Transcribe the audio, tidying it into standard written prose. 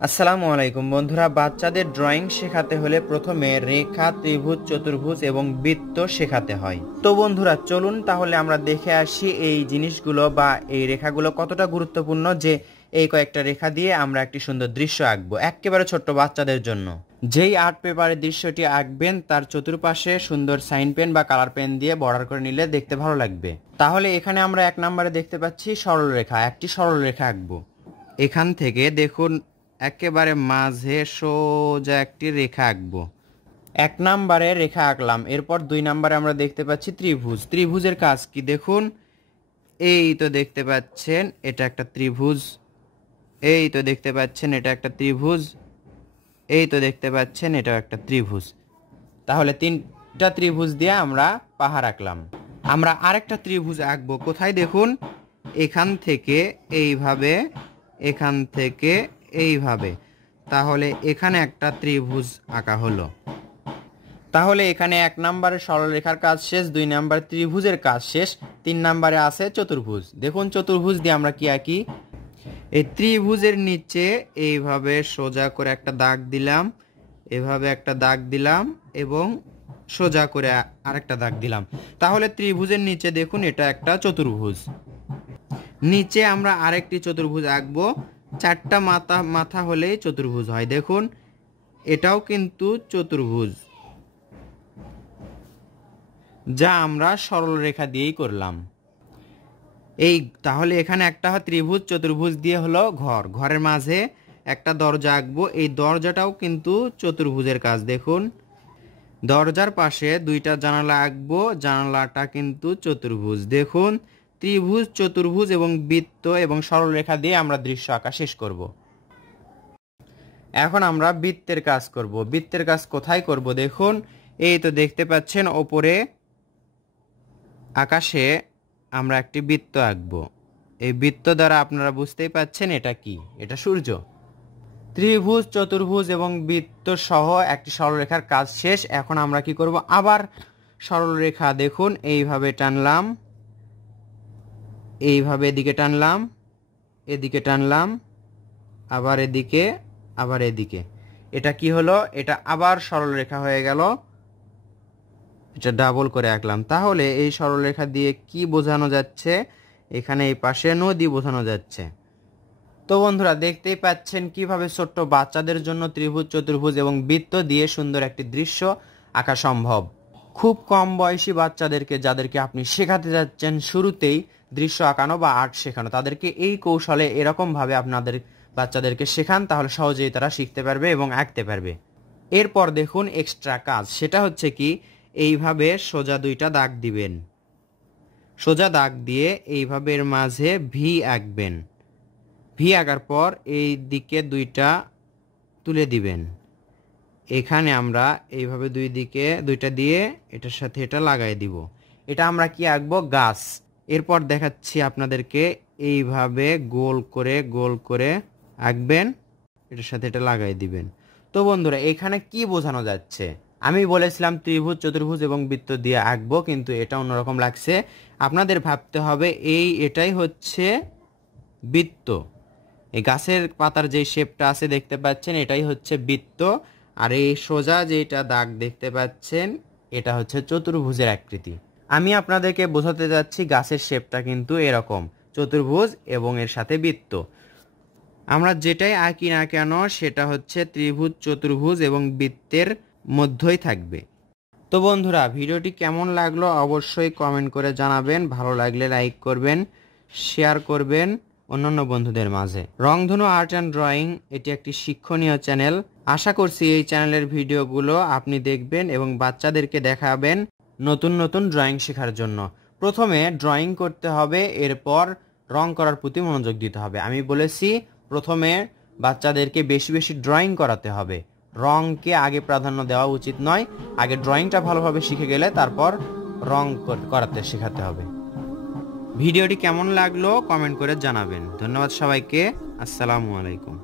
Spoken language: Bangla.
আসসালামু আলাইকুম বন্ধুরা, বাচ্চাদের ড্রয়িং শেখাতে হলে প্রথমে রেখা, ত্রিভুজ, চতুর্ভুজ এবং বৃত্ত শেখাতে হয়। তো বন্ধুরা চলুন তাহলে আমরা দেখে আসি এই জিনিসগুলো বা এই রেখাগুলো কতটা গুরুত্বপূর্ণ, যে এই কয়েকটা রেখা দিয়ে আমরা একটি সুন্দর দৃশ্য আঁকবো একেবারে ছোট্ট বাচ্চাদের জন্য। যেই আর্ট পেপারের দৃশ্যটি আঁকবেন তার চতুর্পাশে সুন্দর সাইন পেন বা কালার পেন দিয়ে বর্ডার করে নিলে দেখতে ভালো লাগবে। তাহলে এখানে আমরা 1 নম্বরে দেখতে পাচ্ছি সরল রেখা, একটি সরল রেখা আঁকবো। এখান থেকে দেখুন একেবারে মাঝে সোজা একটি রেখা আঁকবো। 1 নম্বরে রেখা আঁকলাম। এরপর 2 নম্বরে আমরা দেখতে পাচ্ছি ত্রিভুজ। ত্রিভুজের কাজ কি দেখুন, এই তো দেখতে পাচ্ছেন এটা একটা ত্রিভুজ, এই তো দেখতে পাচ্ছেন এটা একটা ত্রিভুজ, এই তো দেখতে পাচ্ছেন এটা একটা ত্রিভুজ। তাহলে 3টা ত্রিভুজ দিয়ে আমরা পাহাড় আঁকলাম। আমরা আরেকটা ত্রিভুজ আঁকবো। কোথায় দেখুন, এখান থেকে এইভাবে, এখান থেকে এইভাবে। তাহলে এখানে একটা ত্রিভুজ আঁকা হলো। তাহলে এখানে 1 নম্বরে সরলরেখার কাজ শেষ, 2 নম্বরে ত্রিভুজের কাজ শেষ, 3 নম্বরে আছে চতুর্ভুজ। দেখুন চতুর্ভুজ দিয়ে আমরা কি আঁকি, এই ত্রিভুজের নিচে এইভাবে সোজা করে একটা দাগ দিলাম, এভাবে একটা দাগ দিলাম এবং সোজা করে আরেকটা দাগ দিলাম। তাহলে ত্রিভুজের নিচে দেখুন এটা একটা চতুর্ভুজ। নিচে আমরা আরেকটি চতুর্ভুজ আঁকবো। 4টা মাথা হলেই চতুর্ভুজ হয়। দেখুন এটাও কিন্তু চতুর্ভুজ, যা আমরা সরল রেখা দিয়েই করলাম। তাহলে এখানে একটা ত্রিভুজ, চতুর্ভুজ দিয়ে হলো ঘর, ঘরের মাঝে একটা দরজা আঁকবো। এই দরজাটাও কিন্তু চতুর্ভুজের কাজ। দেখুন দরজার পাশে 2টা জানালা আঁকবো, জানালাটা কিন্তু চতুর্ভুজ। দেখুন ত্রিভুজ, চতুর্ভুজ এবং বৃত্ত এবং সরলরেখা দিয়ে আমরা দৃশ্য আঁকা শেষ করব। এখন আমরা বৃত্তের কাজ করব। বৃত্তের কাজ কোথায় করব দেখুন, এই তো দেখতে পাচ্ছেন ওপরে আকাশে আমরা একটি বৃত্ত আঁকবো। এই বৃত্ত দ্বারা আপনারা বুঝতেই পাচ্ছেন এটা কি, এটা সূর্য। ত্রিভুজ, চতুর্ভুজ এবং বৃত্ত সহ একটি সরলরেখার কাজ শেষ। এখন আমরা কি করব, আবার সরলরেখা দেখুন এইভাবে টানলাম, এইভাবে এদিকে টানলাম, এদিকে টানলাম, আবার এদিকে, আবার এদিকে। এটা কি হলো, এটা আবার সরলরেখা হয়ে গেল। এটা ডাবল করে আঁকলাম। তাহলে এই সরলরেখা দিয়ে কি বোঝানো যাচ্ছে, এখানে এই পাশে নদী বোঝানো যাচ্ছে। তো বন্ধুরা দেখতেই পাচ্ছেন কিভাবে ছোট্ট বাচ্চাদের জন্য ত্রিভুজ, চতুর্ভুজ এবং বৃত্ত দিয়ে সুন্দর একটি দৃশ্য আঁকা সম্ভব। খুব কম বয়সী বাচ্চাদেরকে, যাদেরকে আপনি শেখাতে যাচ্ছেন শুরুতেই দৃশ্য আঁকানো বা আর্ট শেখানো, তাদেরকে এই কৌশলে এরকমভাবে আপনাদের বাচ্চাদেরকে শেখান, তাহলে সহজেই তারা শিখতে পারবে এবং আঁকতে পারবে। এরপর দেখুন এক্সট্রা কাজ, সেটা হচ্ছে কি, এইভাবে সোজা 2টা দাগ দিবেন। সোজা দাগ দিয়ে এইভাবে এর মাঝে ভি আঁকবেন। ভি আঁকার পর এই দিকে 2টা তুলে দিবেন। এখানে আমরা এইভাবে 2 দিকে 2টা দিয়ে এটার সাথে এটা লাগাই দিব। এটা আমরা কি আঁকবো, গাছ। এরপর দেখাচ্ছি আপনাদেরকে, এইভাবে গোল করে আঁকবেন, এটার সাথে এটা লাগাই দিবেন। তো বন্ধুরা এখানে কি বোঝানো যাচ্ছে, আমি বলেছিলাম ত্রিভুজ, চতুর্ভুজ এবং বৃত্ত দিয়ে আঁকবো, কিন্তু এটা অন্যরকম লাগছে। আপনাদের ভাবতে হবে এটাই হচ্ছে বৃত্ত। এই গাছের পাতার যে শেপটা আছে দেখতে পাচ্ছেন, এটাই হচ্ছে বৃত্ত। আর এই সোজা যেটা দাগ দেখতে পাচ্ছেন, এটা হচ্ছে চতুর্ভুজের আকৃতি। আমি আপনাদেরকে বোঝাতে যাচ্ছি গাছের শেপটা কিন্তু এরকম, চতুর্ভুজ এবং এর সাথে বৃত্ত। আমরা যেটাই আঁকি না কেন সেটা হচ্ছে ত্রিভুজ, চতুর্ভুজ এবং বৃত্তের মধ্যেই থাকবে। তো বন্ধুরা ভিডিওটি কেমন লাগলো অবশ্যই কমেন্ট করে জানাবেন। ভালো লাগলে লাইক করবেন, শেয়ার করবেন অন্যান্য বন্ধুদের মাঝে। রংধনু আর্ট অ্যান্ড ড্রয়িং এটি একটি শিক্ষণীয় চ্যানেল। আশা করছি এই চ্যানেলের ভিডিওগুলো আপনি দেখবেন এবং বাচ্চাদেরকে দেখাবেন নতুন নতুন ড্রয়িং শেখার জন্য। প্রথমে ড্রয়িং করতে হবে, এরপর রং করার প্রতি মনোযোগ দিতে হবে। আমি বলেছি প্রথমে বাচ্চাদেরকে বেশি বেশি ড্রয়িং করাতে হবে, রংকে আগে প্রাধান্য দেওয়া উচিত নয়। আগে ড্রয়িংটা ভালোভাবে শিখে গেলে তারপর রং করাতে শেখাতে হবে। ভিডিওটি কেমন লাগলো কমেন্ট করে জানাবেন। ধন্যবাদ সবাইকে। আসসালামু আলাইকুম।